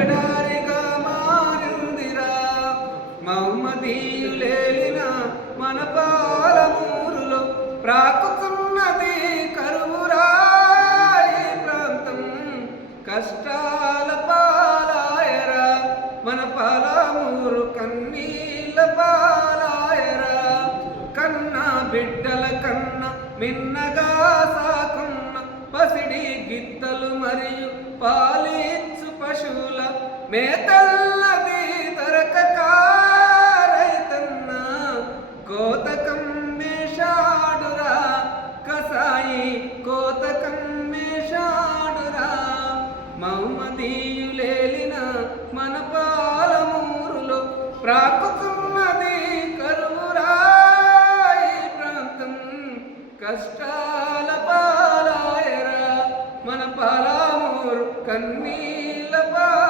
ఎడారిగా మారిందిరా. మమ్మతీయులేలిన మన పాలమూరులో ప్రాకుతున్నది కరువురాయి ప్రాంతం. కష్టాల పాలాయరా మన పాలమూరు కన్నీళ్ళ పాలాయరా. కన్న బిడ్డల కన్నా మిన్నగా సాకున్న పసిడి గిత్తలు మరియు పా మేతల్లది దొరకక రైతన్న కోతకం మేషాడురా కసాయి కోతకం మేషాడురా మౌమదీయులేలిన మన పాలమూరులో ప్రాకుతున్నది కరువురాయి ప్రాంతం. కష్టాల పాలాయరా మన పాలమూరు కన్నీల పాలాయరా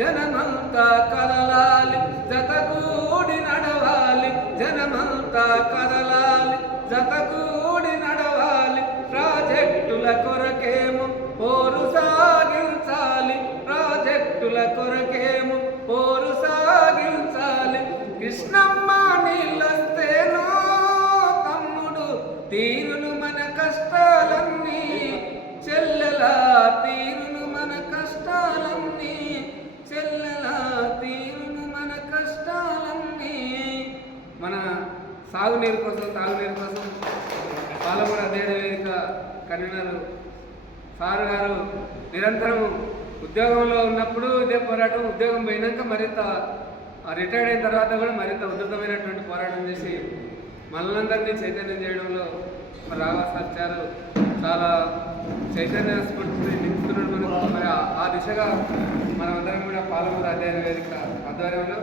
జనమంతా కదలాలి జతగూడి నడవాలి. జనమంతా కదలాలి జతకూడి నడవాలి. ప్రాజెక్టుల కొరకేమో పోరు సాగించాలి. ప్రాజెక్టుల కొరకేమో పోరు సాగించాలి. కృష్ణమ్మ నీళ్ళస్తేనో తమ్ముడు తీరును మన కష్టాలన్నీ సాగునీరు కోసం తాగునీరు కోసం పాలమూరు అధ్యయన వేదిక కన్వీనర్. సారు గారు నిరంతరం ఉద్యోగంలో ఉన్నప్పుడు ఇదే పోరాటం ఉద్యోగం పోయినాక మరింత రిటైర్డ్ అయిన తర్వాత కూడా మరింత ఉధృతమైనటువంటి పోరాటం చేసి మనలందరినీ చైతన్యం చేయడంలో రావా సత్యాలు చాలా చైతన్య స్ఫూర్తిని నింపుతున్నాడు మరి ఆ- ఆ దిశగా మనమందరం కూడా పాలమూరు అధ్యయన వేదిక ఆధ్వర్యంలో